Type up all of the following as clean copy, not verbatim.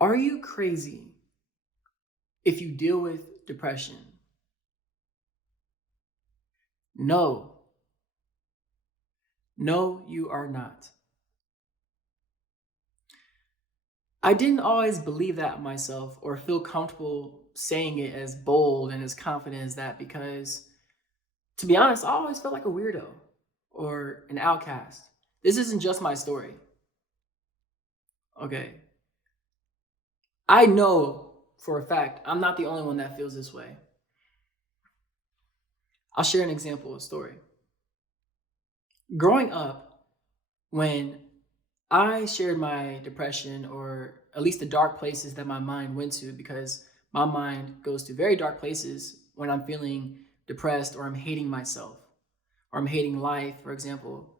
Are you crazy if you deal with depression? No. No, you are not. I didn't always believe that myself or feel comfortable saying it as bold and as confident as that because, to be honest, I always felt like a weirdo or an outcast. This isn't just my story. Okay. I know for a fact I'm not the only one that feels this way. I'll share an example, a story. Growing up, when I shared my depression or at least the dark places that my mind went to, because my mind goes to very dark places when I'm feeling depressed or I'm hating myself or I'm hating life, for example.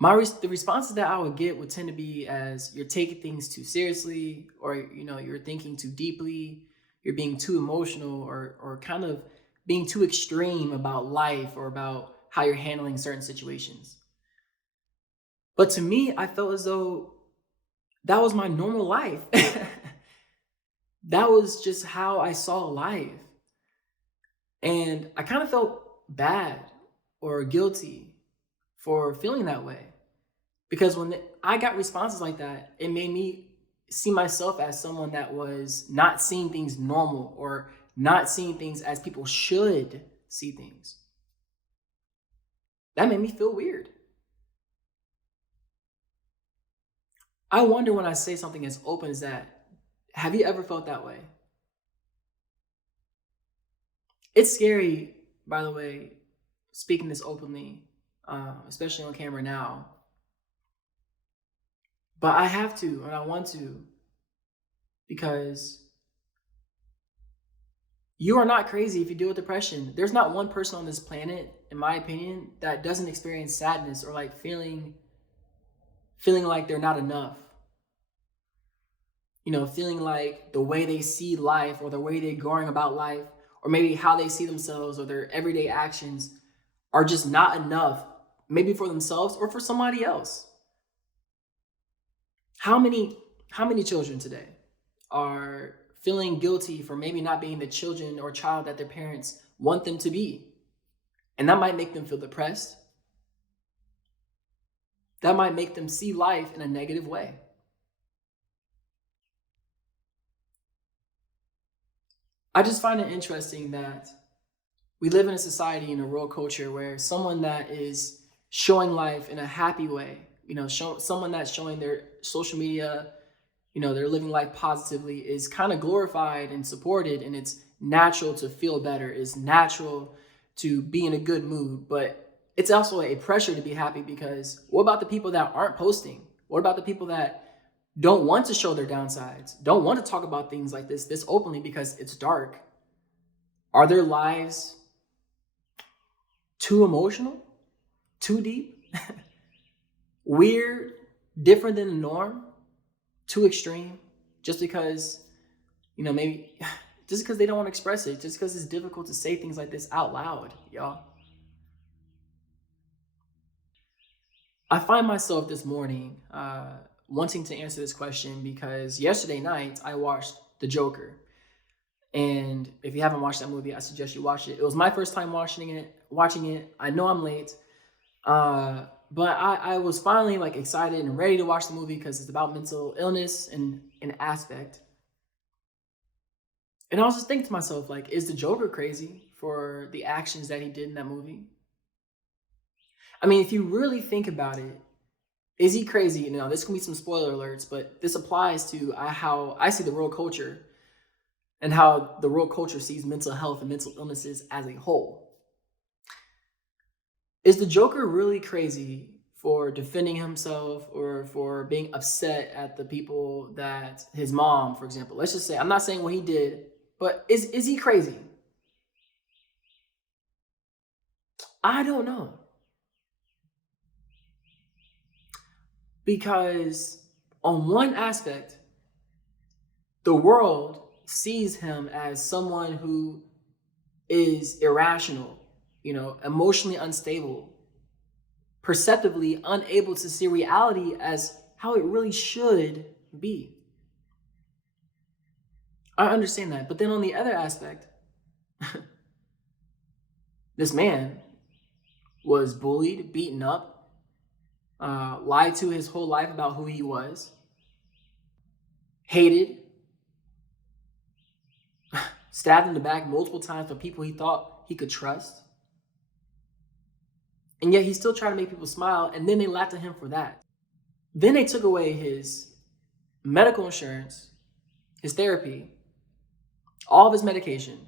The responses that I would get would tend to be as you're taking things too seriously, or you're thinking too deeply, you're being too emotional, or kind of being too extreme about life or about how you're handling certain situations. But to me, I felt as though that was my normal life. That was just how I saw life. And I kind of felt bad or guilty for feeling that way. Because when I got responses like that, it made me see myself as someone that was not seeing things normal or not seeing things as people should see things. That made me feel weird. I wonder when I say something as open as that, have you ever felt that way? It's scary, by the way, speaking this openly, especially on camera now. But I have to and I want to because you are not crazy if you deal with depression. There's not one person on this planet, in my opinion, that doesn't experience sadness or like feeling like they're not enough. Feeling like the way they see life or the way they're going about life or maybe how they see themselves or their everyday actions are just not enough, maybe for themselves or for somebody else. How many children today are feeling guilty for maybe not being the children or child that their parents want them to be? And that might make them feel depressed. That might make them see life in a negative way. I just find it interesting that we live in a society, in a world culture where someone that is showing life in a happy way, someone that's showing their social media, they're living life positively, is kind of glorified and supported, and it's natural to feel better, it's natural to be in a good mood. But it's also a pressure to be happy, because what about the people that aren't posting? What about the people that don't want to show their downsides, don't want to talk about things like this openly because it's dark? Are their lives too emotional, too deep, weird, different than the norm, too extreme, just because, maybe just because they don't want to express it, just because it's difficult to say things like this out loud, y'all? I find myself this morning wanting to answer this question because yesterday night I watched The Joker. And if you haven't watched that movie, I suggest you watch it. It was my first time watching it. I know I'm late. But I was finally like excited and ready to watch the movie because it's about mental illness and an aspect. And I was just thinking to myself, like, is the Joker crazy for the actions that he did in that movie? I mean, if you really think about it, is he crazy? This can be some spoiler alerts, but this applies to how I see the world culture and how the world culture sees mental health and mental illnesses as a whole. Is the Joker really crazy for defending himself or for being upset at the people that his mom, for example, let's just say, I'm not saying what he did, but is he crazy? I don't know. Because on one aspect, the world sees him as someone who is irrational, emotionally unstable, perceptively unable to see reality as how it really should be. I understand that. But then on the other aspect, this man was bullied, beaten up, lied to his whole life about who he was, hated, stabbed in the back multiple times by people he thought he could trust. And yet he still tried to make people smile, and then they laughed at him for that. Then they took away his medical insurance, his therapy, all of his medication.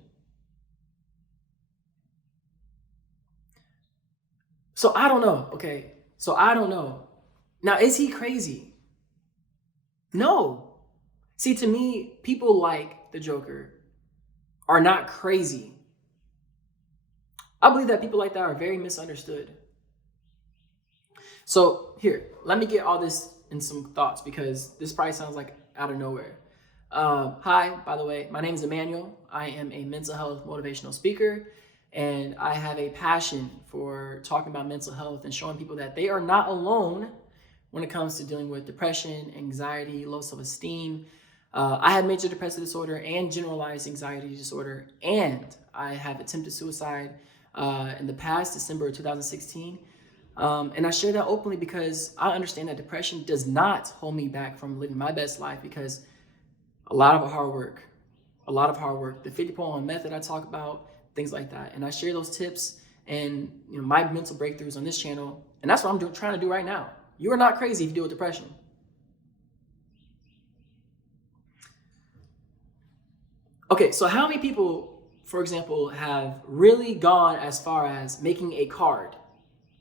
So I don't know, okay? So I don't know. Now, is he crazy? No. See, to me, people like the Joker are not crazy. I believe that people like that are very misunderstood. So here, let me get all this in some thoughts because this probably sounds like out of nowhere. Hi, by the way, my name is Immanuel. I am a mental health motivational speaker, and I have a passion for talking about mental health and showing people that they are not alone when it comes to dealing with depression, anxiety, low self-esteem. I have major depressive disorder and generalized anxiety disorder, and I have attempted suicide in the past, December of 2016. And I share that openly because I understand that depression does not hold me back from living my best life because a lot of hard work, the 50-point method I talk about, things like that. And I share those tips and my mental breakthroughs on this channel. And that's what I'm trying to do right now. You are not crazy if you deal with depression. Okay, so how many people, for example, have really gone as far as making a card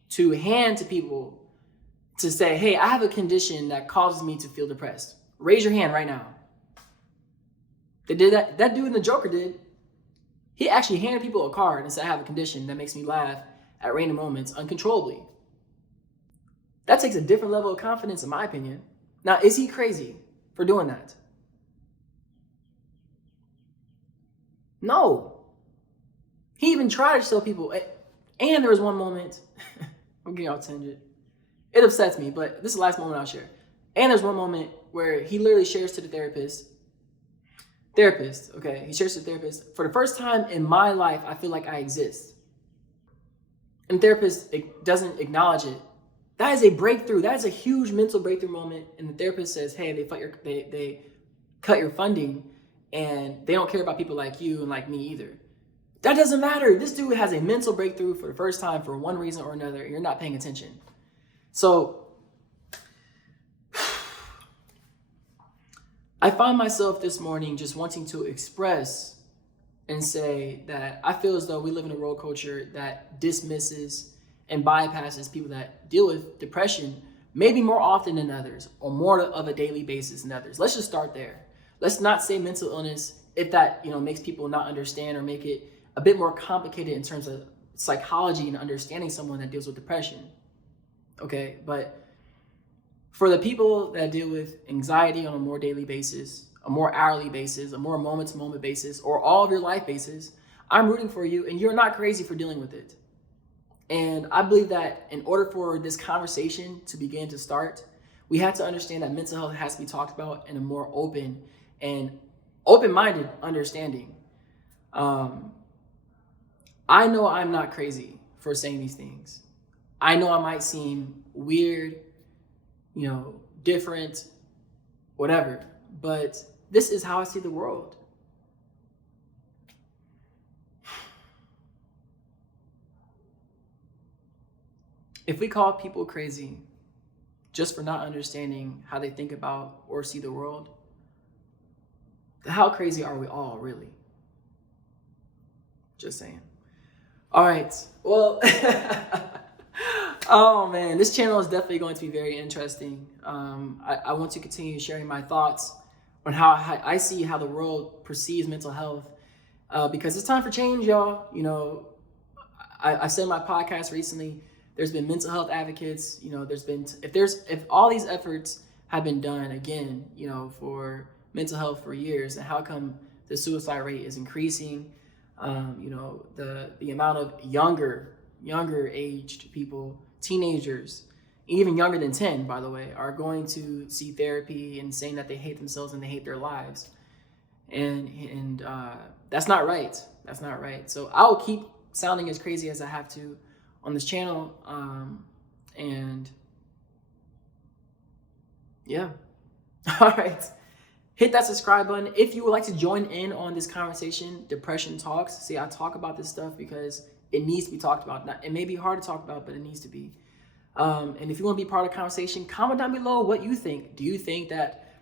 to hand to people to say, hey, I have a condition that causes me to feel depressed? Raise your hand right now. They did that. That dude in the Joker did. He actually handed people a card and said, I have a condition that makes me laugh at random moments uncontrollably. That takes a different level of confidence, in my opinion. Now, is he crazy for doing that? No. He even tried to tell people, and there was one moment, I'm getting off tangent. It upsets me, but this is the last moment I'll share. And there's one moment where he literally shares to the therapist, okay? He shares to the therapist, for the first time in my life, I feel like I exist. And the therapist doesn't acknowledge it. That is a breakthrough. That is a huge mental breakthrough moment. And the therapist says, hey, they cut your funding and they don't care about people like you and like me either. That doesn't matter. This dude has a mental breakthrough for the first time for one reason or another, and you're not paying attention. So I find myself this morning just wanting to express and say that I feel as though we live in a world culture that dismisses and bypasses people that deal with depression maybe more often than others or more of a daily basis than others. Let's just start there. Let's not say mental illness if that makes people not understand or make it a bit more complicated in terms of psychology and understanding someone that deals with depression. Okay, but for the people that deal with anxiety on a more daily basis, a more hourly basis, a more moment-to-moment basis, or all of your life basis, I'm rooting for you, and you're not crazy for dealing with it. And I believe that in order for this conversation to begin to start, we have to understand that mental health has to be talked about in a more open and open-minded understanding. I know I'm not crazy for saying these things. I know I might seem weird, different, whatever, but this is how I see the world. If we call people crazy just for not understanding how they think about or see the world, how crazy are we all, really? Just saying. All right. Well, oh man, this channel is definitely going to be very interesting. I want to continue sharing my thoughts on how I see how the world perceives mental health, because it's time for change, y'all. I said in my podcast recently, there's been mental health advocates. There's been if all these efforts have been done again, for mental health for years, and how come the suicide rate is increasing? The amount of younger aged people, teenagers, even younger than 10, by the way, are going to see therapy and saying that they hate themselves and they hate their lives. and that's not right. That's not right. So I'll keep sounding as crazy as I have to on this channel, and yeah. All right. Hit that subscribe button if you would like to join in on this conversation, Depression Talks. See, I talk about this stuff because it needs to be talked about. It may be hard to talk about, but it needs to be. And if you want to be part of the conversation, comment down below what you think. Do you think that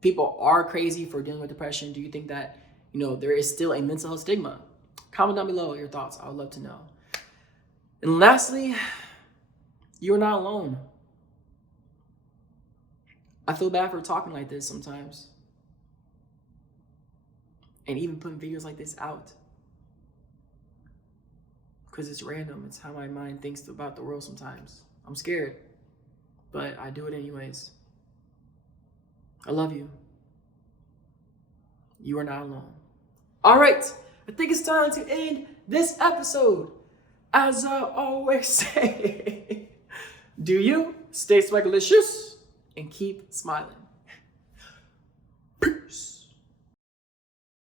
people are crazy for dealing with depression? Do you think that, there is still a mental health stigma? Comment down below your thoughts. I would love to know. And lastly, you are not alone. I feel bad for talking like this sometimes, and even putting videos like this out, because it's random. It's how my mind thinks about the world sometimes. I'm scared, but I do it anyways. I love you. You are not alone. All right, I think it's time to end this episode. As I always say, do you stay swagalicious and keep smiling.